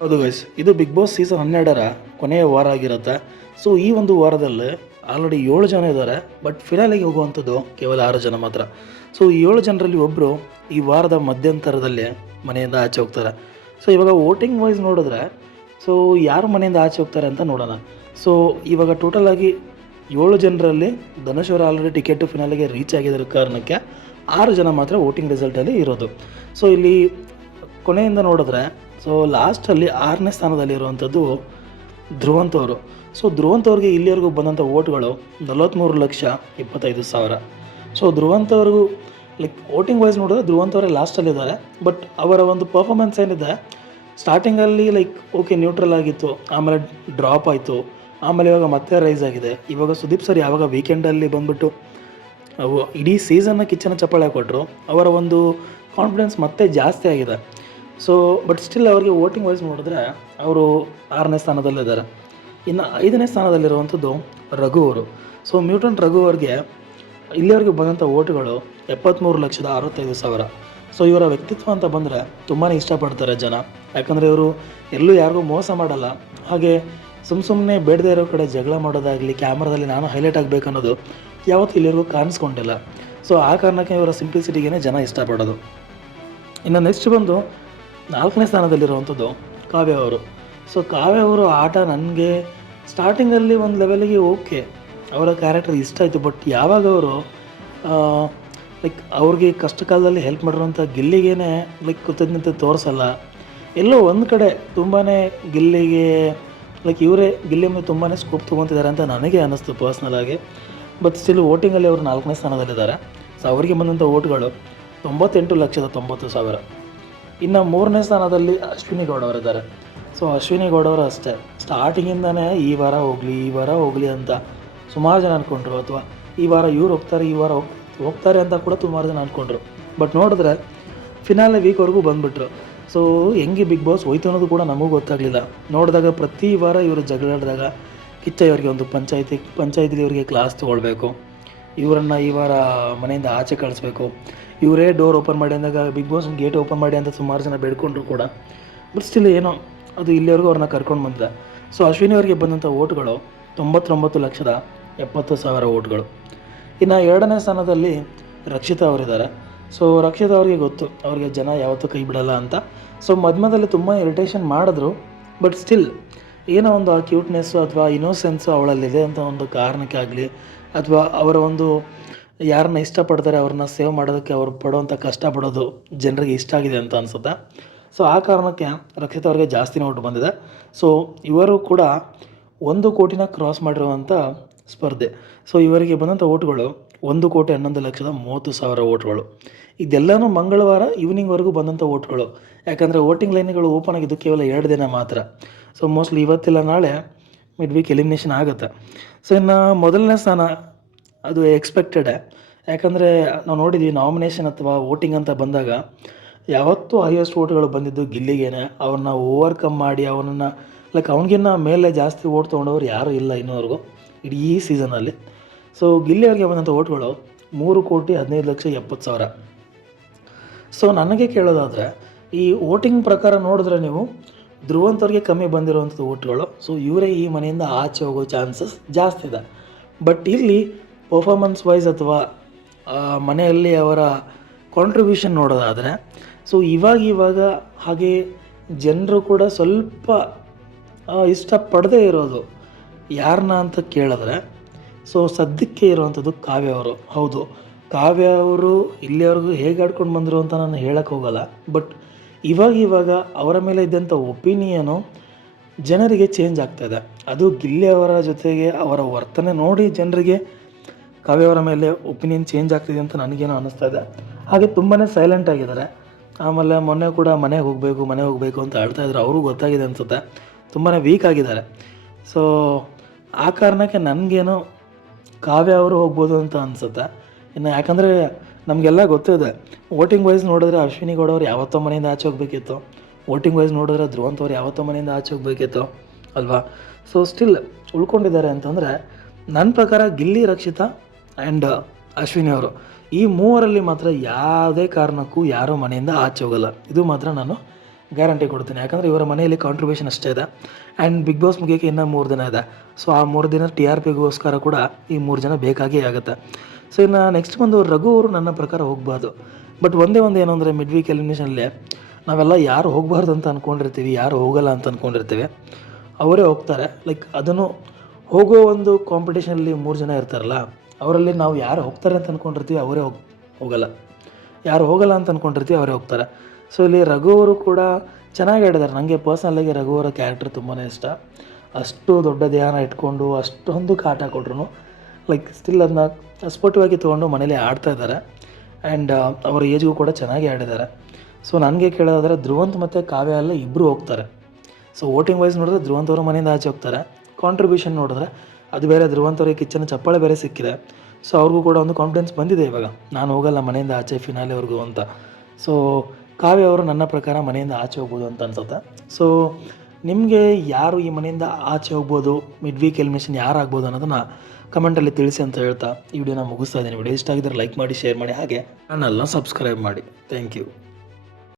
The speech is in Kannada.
ಹೌದು ಗೈಸ್, ಇದು ಬಿಗ್ ಬಾಸ್ ಸೀಸನ್ 12ರ ಕೊನೆಯ ವಾರ ಆಗಿರುತ್ತೆ. ಸೊ ಈ ಒಂದು ವಾರದಲ್ಲಿ ಆಲ್ರೆಡಿ 7 ಜನ ಇದ್ದಾರೆ. ಬಟ್ ಫಿನಾಲಿಗೆ ಹೋಗುವಂಥದ್ದು ಕೇವಲ 6 ಜನ ಮಾತ್ರ. ಸೊ ಈ 7 ಜನರಲ್ಲಿ ಒಬ್ಬರು ಈ ವಾರದ ಮಧ್ಯಂತರದಲ್ಲಿ ಮನೆಯಿಂದ ಆಚೆ ಹೋಗ್ತಾರೆ. ಸೊ ಇವಾಗ ವೋಟಿಂಗ್ ವೈಸ್ ನೋಡಿದ್ರೆ, ಸೊ ಯಾರು ಮನೆಯಿಂದ ಆಚೆ ಹೋಗ್ತಾರೆ ಅಂತ ನೋಡೋಣ. ಸೊ ಇವಾಗ ಟೋಟಲ್ ಆಗಿ 7 ಜನರಲ್ಲಿ ಧನುಷ್ ಅವರು ಆಲ್ರೆಡಿ ಟಿಕೆಟ್ ಫಿನಾಲಿಗೆ ರೀಚ್ ಆಗಿರೋ ಕಾರಣಕ್ಕೆ 6 ಜನ ಮಾತ್ರ ವೋಟಿಂಗ್ ರಿಸಲ್ಟಲ್ಲಿ ಇರೋದು. ಸೊ ಇಲ್ಲಿ ಕೊನೆಯಿಂದ ನೋಡಿದ್ರೆ, ಸೊ ಲಾಸ್ಟಲ್ಲಿ 6ನೇ ಸ್ಥಾನದಲ್ಲಿರುವಂಥದ್ದು ಧ್ರುವಂತ್ ಅವರು. ಸೊ ಧ್ರುವಂತ್ ಅವ್ರಿಗೆ ಇಲ್ಲಿವರೆಗೂ ಬಂದಂಥ ವೋಟ್ಗಳು 43,25,000. ಸೊ ಧ್ರುವಂತ್ ಅವ್ರಿಗೂ ಲೈಕ್ ವೋಟಿಂಗ್ ವೈಸ್ ನೋಡಿದ್ರೆ ಧ್ರುವಂತ್ ಅವರೇ ಲಾಸ್ಟಲ್ಲಿದ್ದಾರೆ. ಬಟ್ ಅವರ ಒಂದು ಪರ್ಫಾರ್ಮೆನ್ಸ್ ಏನಿದೆ, ಸ್ಟಾರ್ಟಿಂಗಲ್ಲಿ ಲೈಕ್ ಓಕೆ ನ್ಯೂಟ್ರಲ್ ಆಗಿತ್ತು, ಆಮೇಲೆ ಡ್ರಾಪ್ ಆಯಿತು, ಆಮೇಲೆ ಇವಾಗ ಮತ್ತೆ ರೈಸ್ ಆಗಿದೆ. ಇವಾಗ ಸುದೀಪ್ ಸರ್ ಯಾವಾಗ ವೀಕೆಂಡಲ್ಲಿ ಬಂದುಬಿಟ್ಟು ಇಡೀ ಸೀಸನ್ನ ಕಿಚ್ಚನ ಚಪ್ಪಾಳೆ ಕೊಟ್ಟರು, ಅವರ ಒಂದು ಕಾನ್ಫಿಡೆನ್ಸ್ ಮತ್ತೆ ಜಾಸ್ತಿ ಆಗಿದೆ. ಸೊ ಬಟ್ ಸ್ಟಿಲ್ ಅವರಿಗೆ ವೋಟಿಂಗ್ ವೈಸ್ ನೋಡಿದ್ರೆ ಅವರು 6ನೇ ಸ್ಥಾನದಲ್ಲಿದ್ದಾರೆ. ಇನ್ನು 5ನೇ ಸ್ಥಾನದಲ್ಲಿರುವಂಥದ್ದು ರಘು ಅವರು. ಸೊ ಮ್ಯೂಟೆಂಟ್ ರಘು ಅವ್ರಿಗೆ ಇಲ್ಲಿವರೆಗೆ ಬಂದಂಥ ವೋಟ್ಗಳು 73,65,000. ಸೊ ಇವರ ವ್ಯಕ್ತಿತ್ವ ಅಂತ ಬಂದರೆ ತುಂಬಾ ಇಷ್ಟಪಡ್ತಾರೆ ಜನ. ಯಾಕಂದರೆ ಇವರು ಎಲ್ಲೂ ಯಾರಿಗೂ ಮೋಸ ಮಾಡಲ್ಲ. ಹಾಗೆ ಸುಮ್ಮನೆ ಬೇಡದೇ ಇರೋ ಕಡೆ ಜಗಳ ಮಾಡೋದಾಗಲಿ, ಕ್ಯಾಮ್ರಾದಲ್ಲಿ ನಾನು ಹೈಲೈಟ್ ಆಗಬೇಕು ಅನ್ನೋದು ಯಾವತ್ತೂ ಇಲ್ಲಿವರೆಗೂ ಕಾಣಿಸ್ಕೊಂಡಿಲ್ಲ. ಸೊ ಆ ಕಾರಣಕ್ಕೆ ಇವರ ಸಿಂಪ್ಲಿಸಿಟಿಗೆ ಜನ ಇಷ್ಟಪಡೋದು. ಇನ್ನು ನೆಕ್ಸ್ಟ್ ಬಂದು 4ನೇ ಸ್ಥಾನದಲ್ಲಿರುವಂಥದ್ದು ಕಾವ್ಯ ಅವರು. ಸೊ ಕಾವ್ಯ ಅವರು ಆಟ ನನಗೆ ಸ್ಟಾರ್ಟಿಂಗಲ್ಲಿ ಒಂದು ಲೆವೆಲಿಗೆ ಓಕೆ, ಅವರ ಕ್ಯಾರೆಕ್ಟರ್ ಇಷ್ಟ ಆಯಿತು. ಬಟ್ ಯಾವಾಗ ಅವರು ಲೈಕ್ ಅವ್ರಿಗೆ ಕಷ್ಟ ಕಾಲದಲ್ಲಿ ಹೆಲ್ಪ್ ಮಾಡಿರೋಂಥ ಗಿಲ್ಲಿಗೇ ಲೈಕ್ ಕೃತಜ್ಞತೆ ತೋರಿಸಲ್ಲ. ಎಲ್ಲೋ ಒಂದು ಕಡೆ ತುಂಬಾ ಗಿಲ್ಲಿಗೆ ಲೈಕ್ ಇವರೇ ಗಿಲ್ಲಿ ಮೇಲೆ ತುಂಬಾ ಸ್ಕೋಪ್ ತೊಗೊತಿದ್ದಾರೆ ಅಂತ ನನಗೆ ಅನ್ನಿಸ್ತು ಪರ್ಸ್ನಲ್ ಆಗಿ. ಬಟ್ ಸ್ಟಿಲ್ ವೋಟಿಂಗಲ್ಲಿ ಅವರು 4ನೇ ಸ್ಥಾನದಲ್ಲಿದ್ದಾರೆ. ಸೊ ಅವರಿಗೆ ಬಂದಂಥ ವೋಟ್ಗಳು 98,90,000. ಇನ್ನು 3ನೇ ಸ್ಥಾನದಲ್ಲಿ ಅಶ್ವಿನಿ ಗೌಡ ಅವರಿದ್ದಾರೆ. ಸೊ ಅಶ್ವಿನಿ ಗೌಡ ಅವರು ಅಷ್ಟೇ, ಸ್ಟಾರ್ಟಿಂಗಿಂದನೇ ಈ ವಾರ ಹೋಗಲಿ ಅಂತ ಸುಮಾರು ಜನ ಅಂದ್ಕೊಂಡ್ರು. ಅಥವಾ ಈ ವಾರ ಇವ್ರು ಹೋಗ್ತಾರೆ, ಈ ವಾರ ಹೋಗ್ತಾರೆ ಅಂತ ಕೂಡ ಸುಮಾರು ಜನ ಅಂದ್ಕೊಂಡ್ರು. ಬಟ್ ನೋಡಿದ್ರೆ ಫಿನಾಲೆ ವೀಕ್ವರೆಗೂ ಬಂದುಬಿಟ್ರು. ಸೊ ಹೆಂಗೆ ಬಿಗ್ ಬಾಸ್ ಹೋಯ್ತು ಅನ್ನೋದು ಕೂಡ ನಮಗೂ ಗೊತ್ತಾಗಲಿಲ್ಲ. ನೋಡಿದಾಗ ಪ್ರತಿ ವಾರ ಇವರು ಜಗಳಾಡಿದಾಗ ಕಿಚ್ಚ ಇವರಿಗೆ ಒಂದು ಪಂಚಾಯತಿಲಿ ಇವರಿಗೆ ಕ್ಲಾಸ್ ತೊಗೊಳ್ಬೇಕು, ಇವರನ್ನು ಈ ವಾರ ಮನೆಯಿಂದ ಆಚೆ ಕಳಿಸ್ಬೇಕು, ಇವರೇ ಡೋರ್ ಓಪನ್ ಮಾಡಿ ಅಂದಾಗ ಬಿಗ್ ಬಾಸ್ ಗೇಟ್ ಓಪನ್ ಮಾಡಿ ಅಂತ ಸುಮಾರು ಜನ ಬೇಡ್ಕೊಂಡ್ರು ಕೂಡ. ಬಟ್ ಸ್ಟಿಲ್ ಏನೋ ಅದು ಇಲ್ಲಿವರೆಗೂ ಅವ್ರನ್ನ ಕರ್ಕೊಂಡು ಬಂದಿದೆ. ಸೊ ಅಶ್ವಿನಿ ಅವರಿಗೆ ಬಂದಂಥ ವೋಟ್ಗಳು 99,70,000 ವೋಟ್ಗಳು. ಇನ್ನು 2ನೇ ಸ್ಥಾನದಲ್ಲಿ ರಕ್ಷಿತಾ ಅವರಿದ್ದಾರೆ. ಸೊ ರಕ್ಷಿತಾ ಅವರಿಗೆ ಗೊತ್ತು ಅವರಿಗೆ ಜನ ಯಾವತ್ತೂ ಕೈ ಬಿಡಲ್ಲ ಅಂತ. ಸೊ ಮಧ್ಯದಲ್ಲಿ ತುಂಬ ಇರಿಟೇಷನ್ ಮಾಡಿದ್ರು. ಬಟ್ ಸ್ಟಿಲ್ ಏನೋ ಒಂದು ಆ ಕ್ಯೂಟ್ನೆಸ್ಸು ಅಥವಾ ಇನ್ನೋಸೆನ್ಸು ಅವಳಲ್ಲಿದೆ ಅಂತ ಒಂದು ಕಾರಣಕ್ಕೆ ಆಗಲಿ, ಅಥವಾ ಅವರ ಒಂದು ಯಾರನ್ನ ಇಷ್ಟಪಡ್ತಾರೆ ಅವ್ರನ್ನ ಸೇವ್ ಮಾಡೋದಕ್ಕೆ ಅವ್ರು ಪಡೋವಂಥ ಕಷ್ಟಪಡೋದು ಜನರಿಗೆ ಇಷ್ಟ ಆಗಿದೆ ಅಂತ ಅನಿಸುತ್ತೆ. ಸೊ ಆ ಕಾರಣಕ್ಕೆ ರಕ್ಷಿತಾ ಅವರಿಗೆ ಜಾಸ್ತಿ ವೋಟ್ ಬಂದಿದೆ. ಸೊ ಇವರು ಕೂಡ 1 ಕೋಟಿನ ಕ್ರಾಸ್ ಮಾಡಿರುವಂಥ ಸ್ಪರ್ಧೆ. ಸೊ ಇವರಿಗೆ ಬಂದಂಥ ವೋಟ್ಗಳು 1,11,30,000 ವೋಟ್ಗಳು. ಇದೆಲ್ಲನೂ ಮಂಗಳವಾರ ಈವ್ನಿಂಗ್ವರೆಗೂ ಬಂದಂಥ ವೋಟ್ಗಳು. ಯಾಕಂದರೆ ವೋಟಿಂಗ್ ಲೈನ್ಗಳು ಓಪನ್ ಆಗಿದ್ದು ಕೇವಲ 2 ದಿನ ಮಾತ್ರ. ಸೊ ಮೋಸ್ಟ್ಲಿ ಇವತ್ತಿಲ್ಲ ನಾಳೆ ಮಿಡ್ ವೀಕ್ ಎಲಿಮಿನೇಷನ್ ಆಗುತ್ತೆ. ಸೊ ಇನ್ನು 1ನೇ ಸ್ಥಾನ ಅದು ಎಕ್ಸ್ಪೆಕ್ಟೆಡೇ. ಯಾಕಂದರೆ ನಾವು ನೋಡಿದ್ವಿ ನಾಮಿನೇಷನ್ ಅಥವಾ ವೋಟಿಂಗ್ ಅಂತ ಬಂದಾಗ ಯಾವತ್ತೂ ಹೈಯೆಸ್ಟ್ ವೋಟ್ಗಳು ಬಂದಿದ್ದು ಗಿಲ್ಲಿಗೇನೆ. ಅವ್ರನ್ನ ಓವರ್ಕಮ್ ಮಾಡಿ ಅವನನ್ನು ಲೈಕ್ ಅವನಿಗಿನ್ನ ಮೇಲೆ ಜಾಸ್ತಿ ವೋಟ್ ತೊಗೊಂಡವ್ರು ಯಾರೂ ಇಲ್ಲ ಇನ್ನೂವರೆಗೂ ಇಡೀ ಸೀಸನಲ್ಲಿ. ಸೊ ಗಿಲ್ಲಿ ಅವ್ರಿಗೆ ಬಂದಂಥ ವೋಟ್ಗಳು 3,15,70,000. ಸೊ ನನಗೆ ಕೇಳೋದಾದರೆ ಈ ವೋಟಿಂಗ್ ಪ್ರಕಾರ ನೋಡಿದ್ರೆ ನೀವು ಧ್ರುವಂತ್ ಅವ್ರಿಗೆ ಕಮ್ಮಿ ಬಂದಿರುವಂಥದ್ದು ವೋಟ್ಗಳು. ಸೊ ಇವರೇ ಈ ಮನೆಯಿಂದ ಆಚೆ ಹೋಗೋ ಚಾನ್ಸಸ್ ಜಾಸ್ತಿ ಇದೆ. ಬಟ್ ಇಲ್ಲಿ ಪರ್ಫಾರ್ಮೆನ್ಸ್ ವೈಸ್ ಅಥವಾ ಮನೆಯಲ್ಲಿ ಅವರ ಕಾಂಟ್ರಿಬ್ಯೂಷನ್ ನೋಡೋದಾದರೆ, ಸೊ ಇವಾಗ ಹಾಗೆ ಜನರು ಕೂಡ ಸ್ವಲ್ಪ ಇಷ್ಟಪಡದೇ ಇರೋದು ಯಾರನ್ನ ಅಂತ ಕೇಳಿದ್ರೆ, ಸೊ ಸದ್ಯಕ್ಕೆ ಇರುವಂಥದ್ದು ಕಾವ್ಯ ಅವರು. ಹೌದು, ಕಾವ್ಯ ಅವರು ಇಲ್ಲಿವರೆಗೂ ಹೇಗೆ ಆಡ್ಕೊಂಡು ಬಂದರು ಅಂತ ನಾನು ಹೇಳಕ್ಕೆ ಹೋಗಲ್ಲ. ಬಟ್ ಇವಾಗ ಅವರ ಮೇಲೆ ಇದ್ದಂಥ ಒಪಿನಿಯನು ಜನರಿಗೆ ಚೇಂಜ್ ಆಗ್ತಾಯಿದೆ. ಅದು ಗಿಲ್ಲಿ ಅವರ ಜೊತೆಗೆ ಅವರ ವರ್ತನೆ ನೋಡಿ ಜನರಿಗೆ ಕಾವ್ಯವರ ಮೇಲೆ ಒಪಿನಿಯನ್ ಚೇಂಜ್ ಆಗ್ತಿದೆ ಅಂತ ನನಗೇನೋ ಅನ್ನಿಸ್ತಾ ಇದೆ. ಹಾಗೆ ತುಂಬಾ ಸೈಲೆಂಟ್ ಆಗಿದ್ದಾರೆ. ಆಮೇಲೆ ಮೊನ್ನೆ ಕೂಡ ಮನೆಗೆ ಹೋಗಬೇಕು ಅಂತ ಹೇಳ್ತಾಯಿದ್ರು. ಅವರು ಗೊತ್ತಾಗಿದೆ ಅನಿಸುತ್ತೆ, ತುಂಬಾ ವೀಕ್ ಆಗಿದ್ದಾರೆ. ಸೊ ಆ ಕಾರಣಕ್ಕೆ ನನಗೇನೋ ಕಾವ್ಯ ಅವರು ಹೋಗ್ಬೋದು ಅಂತ ಅನಿಸುತ್ತೆ. ಇನ್ನು ಯಾಕಂದರೆ ನಮಗೆಲ್ಲ ಗೊತ್ತಿದೆ, ವೋಟಿಂಗ್ ವೈಸ್ ನೋಡಿದ್ರೆ ಅಶ್ವಿನಿ ಗೌಡ ಅವ್ರು ಯಾವತ್ತೋ ಮನೆಯಿಂದ ಆಚೆ ಹೋಗಬೇಕಿತ್ತು, ವೋಟಿಂಗ್ ವೈಸ್ ನೋಡಿದ್ರೆ ಧ್ರುವಂತ್ ಅವ್ರು ಯಾವತ್ತೋ ಮನೆಯಿಂದ ಆಚೆ ಹೋಗಬೇಕಿತ್ತು ಅಲ್ವಾ. ಸೊ ಸ್ಟಿಲ್ ಉಳ್ಕೊಂಡಿದ್ದಾರೆ ಅಂತಂದರೆ ನನ್ನ ಪ್ರಕಾರ ಗಿಲ್ಲಿ, ರಕ್ಷಿತಾ ಆ್ಯಂಡ್ ಅಶ್ವಿನಿ ಅವರು ಈ ಮೂವರಲ್ಲಿ ಮಾತ್ರ ಯಾವುದೇ ಕಾರಣಕ್ಕೂ ಯಾರೂ ಮನೆಯಿಂದ ಆಚೆ ಹೋಗಲ್ಲ. ಇದು ಮಾತ್ರ ನಾನು ಗ್ಯಾರಂಟಿ ಕೊಡ್ತೀನಿ. ಯಾಕಂದರೆ ಇವರ ಮನೆಯಲ್ಲಿ ಕಾಂಟ್ರಿಬ್ಯೂಷನ್ ಅಷ್ಟೇ ಇದೆ. ಆ್ಯಂಡ್ ಬಿಗ್ ಬಾಸ್ ಮುಗಿಯೋಕ್ಕೆ ಇನ್ನೂ 3 ದಿನ ಇದೆ. ಸೊ ಆ 3 ದಿನ ಟಿ ಆರ್ ಪಿಗೋಸ್ಕರ ಕೂಡ ಈ 3 ಜನ ಬೇಕಾಗೇ ಆಗುತ್ತೆ. ಸೊ ಇನ್ನು ನೆಕ್ಸ್ಟ್ ಬಂದು ರಘು ಅವರು ನನ್ನ ಪ್ರಕಾರ ಹೋಗಬಾರ್ದು. ಬಟ್ ಒಂದೇ ಒಂದು ಏನು ಅಂದರೆ ಮಿಡ್ ವೀಕ್ ಎಲಿಮಿನೇಷನಲ್ಲಿ ನಾವೆಲ್ಲ ಯಾರು ಹೋಗಬಾರ್ದು ಅಂತ ಅಂದ್ಕೊಂಡಿರ್ತೀವಿ, ಯಾರು ಹೋಗಲ್ಲ ಅಂತ ಅಂದ್ಕೊಂಡಿರ್ತೀವಿ, ಅವರೇ ಹೋಗ್ತಾರೆ. ಲೈಕ್ ಅದನ್ನು ಹೋಗೋ ಒಂದು ಕಾಂಪಿಟೇಷನಲ್ಲಿ 3 ಜನ ಇರ್ತಾರಲ್ಲ, ಅವರಲ್ಲಿ ನಾವು ಯಾರು ಹೋಗ್ತಾರೆ ಅಂತ ಅಂದ್ಕೊಂಡಿರ್ತೀವಿ ಅವರೇ ಹೋಗಲ್ಲ, ಯಾರು ಹೋಗಲ್ಲ ಅಂತ ಅಂದ್ಕೊಂಡಿರ್ತೀವಿ ಅವರೇ ಹೋಗ್ತಾರೆ. ಸೊ ಇಲ್ಲಿ ರಘು ಅವರು ಕೂಡ ಚೆನ್ನಾಗಿ ಆಡಿದ್ದಾರೆ. ನನಗೆ ಪರ್ಸ್ನಲ್ಲಾಗಿ ರಘು ಅವರ ಕ್ಯಾರೆಕ್ಟರ್ ತುಂಬಾ ಇಷ್ಟ. ಅಷ್ಟು ದೊಡ್ಡ ಧ್ಯಾನ ಇಟ್ಕೊಂಡು ಅಷ್ಟೊಂದು ಕಾಟ ಕೊಟ್ರು ಲೈಕ್ ಸ್ಟಿಲ್ ಅದನ್ನ ಸ್ಪೋರ್ಟಿವಾಗಿ ತೊಗೊಂಡು ಮನೇಲಿ ಆಡ್ತಾ ಇದ್ದಾರೆ. ಆ್ಯಂಡ್ ಅವರ ಏಜ್ಗೂ ಕೂಡ ಚೆನ್ನಾಗಿ ಆಡಿದ್ದಾರೆ. ಸೊ ನನಗೆ ಕೇಳೋದಾದರೆ ಧ್ರುವಂತ್ ಮತ್ತು ಕಾವ್ಯ ಎಲ್ಲ ಇಬ್ಬರು ಹೋಗ್ತಾರೆ. ಸೊ ವೋಟಿಂಗ್ ವೈಸ್ ನೋಡಿದ್ರೆ ಧ್ರುವಂತ್ ಅವರ ಮನೆಯಿಂದ ಆಚೆ ಹೋಗ್ತಾರೆ. ಕಾಂಟ್ರಿಬ್ಯೂಷನ್ ನೋಡಿದ್ರೆ ಅದು ಬೇರೆ, ಧ್ರುವಂತ್ ಅವರಿಗೆ ಕಿಚ್ಚನ ಚಪ್ಪಾಳೆ ಬೇರೆ ಸಿಕ್ಕಿದೆ. ಸೊ ಅವ್ರಿಗೂ ಕೂಡ ಒಂದು ಕಾನ್ಫಿಡೆನ್ಸ್ ಬಂದಿದೆ ಇವಾಗ, ನಾನು ಹೋಗಲ್ಲ ಮನೆಯಿಂದ ಆಚೆ ಫಿನಾಲೆವರೆಗೂ ಅಂತ. ಸೊ ಕಾವ್ಯ ಅವರು ನನ್ನ ಪ್ರಕಾರ ಮನೆಯಿಂದ ಆಚೆ ಹೋಗ್ಬೋದು ಅಂತ ಅನ್ಸುತ್ತೆ. ಸೊ ನಿಮಗೆ ಯಾರು ಈ ಮನೆಯಿಂದ ಆಚೆ ಹೋಗ್ಬೋದು, ಮಿಡ್ ವೀಕ್ ಎಲಿಮಿನೇಷನ್ ಯಾರು ಆಗ್ಬೋದು ಅನ್ನೋದನ್ನು ಕಮೆಂಟಲ್ಲಿ ತಿಳಿಸಿ ಅಂತ ಹೇಳ್ತಾ ಈ ವಿಡಿಯೋನ ಮುಗಿಸ್ತಾ ಇದ್ದೀನಿ. ವಿಡಿಯೋ ಇಷ್ಟ ಆಗಿದ್ದರೆ ಲೈಕ್ ಮಾಡಿ, ಶೇರ್ ಮಾಡಿ, ಹಾಗೆ ಚಾನಲ್ನ ಸಬ್ಸ್ಕ್ರೈಬ್ ಮಾಡಿ. Thank you.